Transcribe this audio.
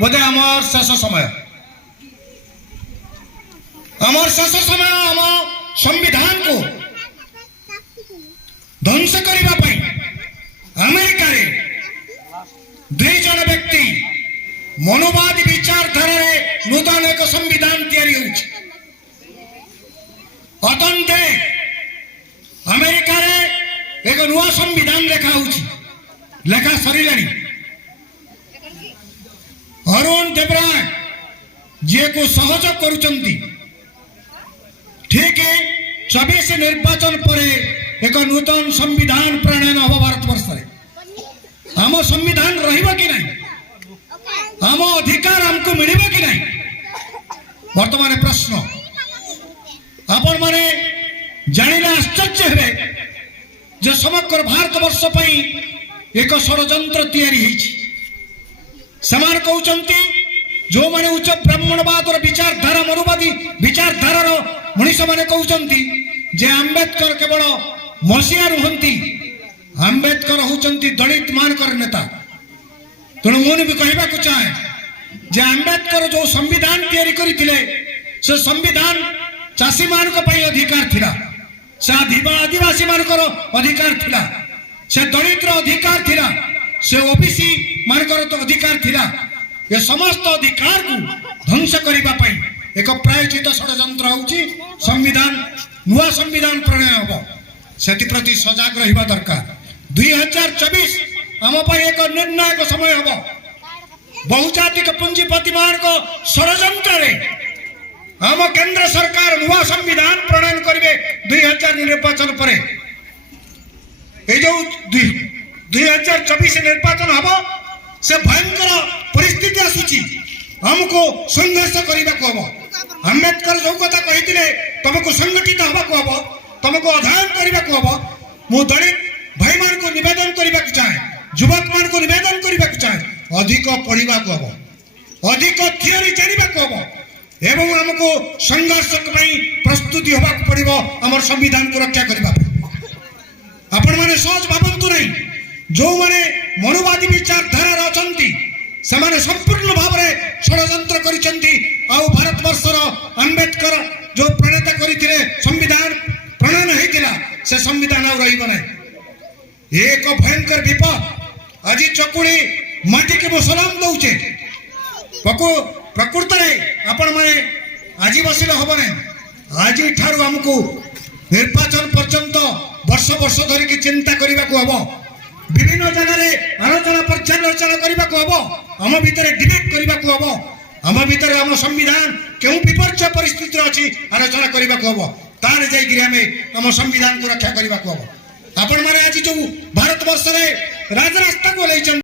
बोधे आमर शेष समय आम संविधान को ध्वंस करने अमेरिका रे दुई जन व्यक्ति मनोवादी विचारधारा नूतन एक संविधान तैयारी अतंते अमेरिका रे एक नुआ संविधान लेखा सरिला अरुण देवराय जी को सहयोग करुचंती ठीक 24 निर्वाचन पर एक नूतन संविधान प्रणयन हम भारत वर्ष आम संविधान रहिबा कि नहीं आम अधिकार हमको मिलिबा कि नहीं वर्तमान प्रश्न आपण माने जानिले आश्चर्य हेबे जे समग्र भारत वर्ष पई एक षडयंत्र तैयारी हेछि समान कहउचंती जो माने उच्च ब्राह्मणवाद और विचारधारा मनुवादी विचारधारा मनीष माने कहउचंती जे अंबेडकर केवल मसीहा रुहंती अंबेडकर होचंती दलित मानकर नेता तेणु मुझे भी कहवाक चाहे जे अंबेडकर जो संविधान तैयारी करथिले से संविधान चाषी मान अधिकार थिला से आदिवासी मानकर अधिकार थिला से दलित अधिकार थिला से ओबीसी मानकर तो अधिकार थिला ये समस्त अधिकार को ध्वंस करने एक प्रायोजित षडयंत्र होउची संविधान नुआ संविधान प्रणयन हम से प्रति सजग रहिबा दरकार 2024 आम एक निर्णायक समय हम बहुजातिक पूंजीपति मान षडयंत्र आम केंद्र सरकार नुआ संविधान प्रणयन करेंगे 2000 निर्वाचन पर जो 2024 निर्वाचन हम से भयंकर परिस्थिति आसूची हमको संघर्ष करने को हम अंबेडकर जो कथा कही तुमको संगठित हवा को हम तुमको अध्ययन करने को हम मु दलित भाई मान को निवेदन करने को चाहे युवक मान को निवेदन करने को चाहे अधिक पढ़ा को हम अधिक थियोरी जाना को हम एवं हमको संघर्ष प्रस्तुति होगा पड़ो आम संविधान को रक्षा करने आपण मैंने सहज भावतु नहीं जो मैंने मनुवादी विचारधारा अच्छा से संपूर्ण भाव में षडयंत्र करिसेंती आउ भारत वर्षर अंबेडकर जो प्रणेता करथिले संविधान प्रणयन होइतिला से संविधान आ रहिबो नाही एक भयंकर विपद आज चकुड़ी माटी के सलाम दउचे प्रकृत में आपण माने आज बसिले हम ना आज ठारू हमको निर्वाचन पर्यंत वर्ष वर्ष धरिकी चिंता करने को हम विभिन्न जगह आलोचना पर्यालोचना करने को हम आम भितर डिबेट करने को हम आम भितर आम संविधान क्यों विपर्य परिस्थिति अच्छी आलोचना करने को हम तार जामें आम संविधान को रक्षा करने को हम आपण मैंने आज जो भारत वर्ष में राजरास्ता को ले